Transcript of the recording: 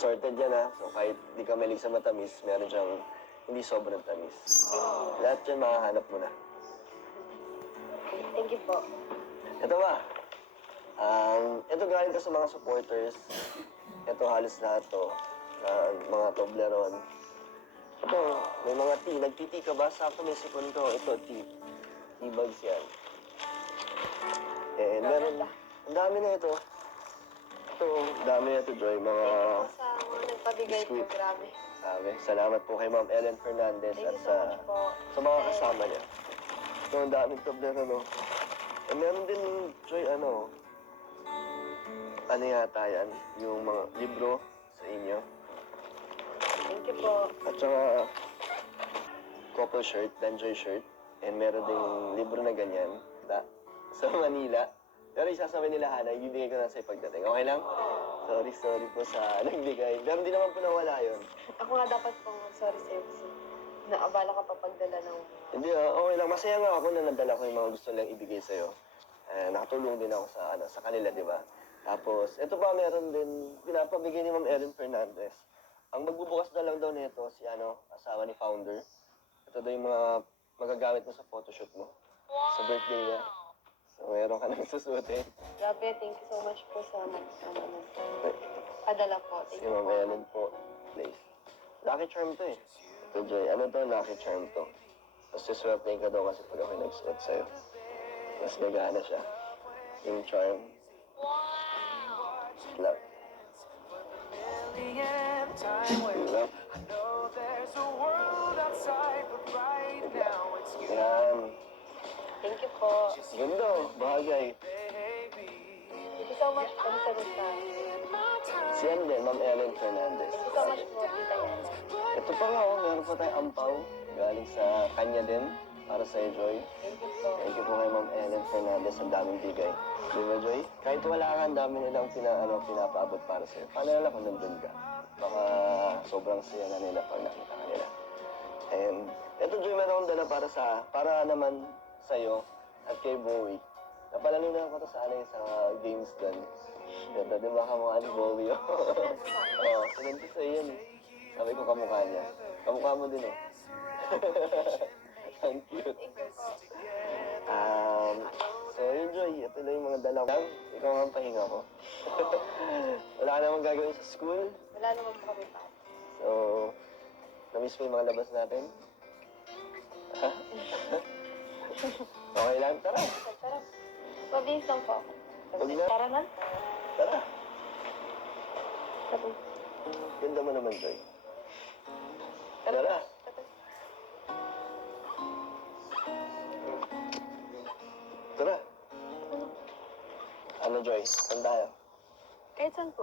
Assorted yan ha. So kahit di ka mahilig sa matamis, meron siyang hindi sobrang tamis. Lahat yan makahanap mo na. Thank you po. Ito ba? Ito galing to sa mga supporters. Ito halos lahat to. Mga Toblerone. Ito, may mga tea. Nagtiti ka ba? Sakto may sipon ko. Ito, tea. Tea bags yan. Eh, meron. Ang dami na ito. Ito, dami na ito, Joy. Mga Sa mga nagpabigay po, biscuit. grabe. Sabi, salamat po kay Ma'am Ellen Fernandez Thank at you so much po. sa mga kasama niya. Ito, ang daming Toblerone, no? Eh, meron din, Joy, ano yata yan? Yung mga libro sa inyo. Thank you po. At saka, couple shirt, Danjoy shirt. And meron ding libro na ganyan, sa Manila. Pero isasabi nila, Hana, ibibigay ko na sa'yo pagdating. Okay lang? Sorry po sa nagbigay. Pero hindi naman po nawala yun. Ako nga dapat pong sorry sa'yo kasi naabala ka pa pagdala ng mga... Hindi, okay lang. Masaya nga ako na nadala ko yung mga gusto nilang ibigay sa'yo. Nakatulong din ako sa kanila, di ba? Tapos, ito pa meron din, pinapabigay ni Ma'am Erin Fernandez. Ang magbubukas na lang daw nito si asawa ni Founder. Ito daw yung mga magagamit mo sa photoshoot mo. Sa birthday niya. So, meron ka nang susuotin. Grabe, thank you so much po sa padala po. Si Thank you Ma'am po. Ellen po. Place. Lucky charm to eh. Ito, Joy. Ano to? Lucky charm to. Tapos suswertein ka daw kasi pag ako nagsuot sa'yo. Mas gagana siya. Yung charm. Love. Love. Yan. Thank you po. Ganda oh. Bagay. Thank you so much po sa gusto. Si yan din, Ma'am Ellen Fernandez. Thank you so much po, Tita Yana. Ito pa nga oh. Meron pa tayong ampaw. Galing sa kanya din. Para sa'yo, Joy. Thank you po. Thank you po kay Ma'am Ellen Fernandez. Ang daming bigay. Di ba, Joy? Kahit wala ka, ang dami nilang pinapaabot para sa'yo. Paano nila kung nandun ka? Baka sobrang saya na nila pag nakita ka nila. And ito, Joy, meron akong dala para naman sa'yo at kay Bowie. Napalalunan ko to sa games doon. Ito, di ba kamukha ni Bowie? Oo, sinunod ko sa'yo yan. Sabi ko kamukha niya. Kamukha mo din eh. Ang cute. So, enjoy. Ito na yung mga dala ko. Ikaw nga ang pahinga ko. Wala ka namang gagawin sa school. Wala naman po kami pa. So, namiss mo yung mga labas natin? Okay lang, tara. Tara. Mabilis lang po ako. Huwag na. Tara na. Tara. Tara. Ganda mo naman, Joy. Tara. Tara. Tara. Ano, Joy? Saan tayo? Kahit saan po.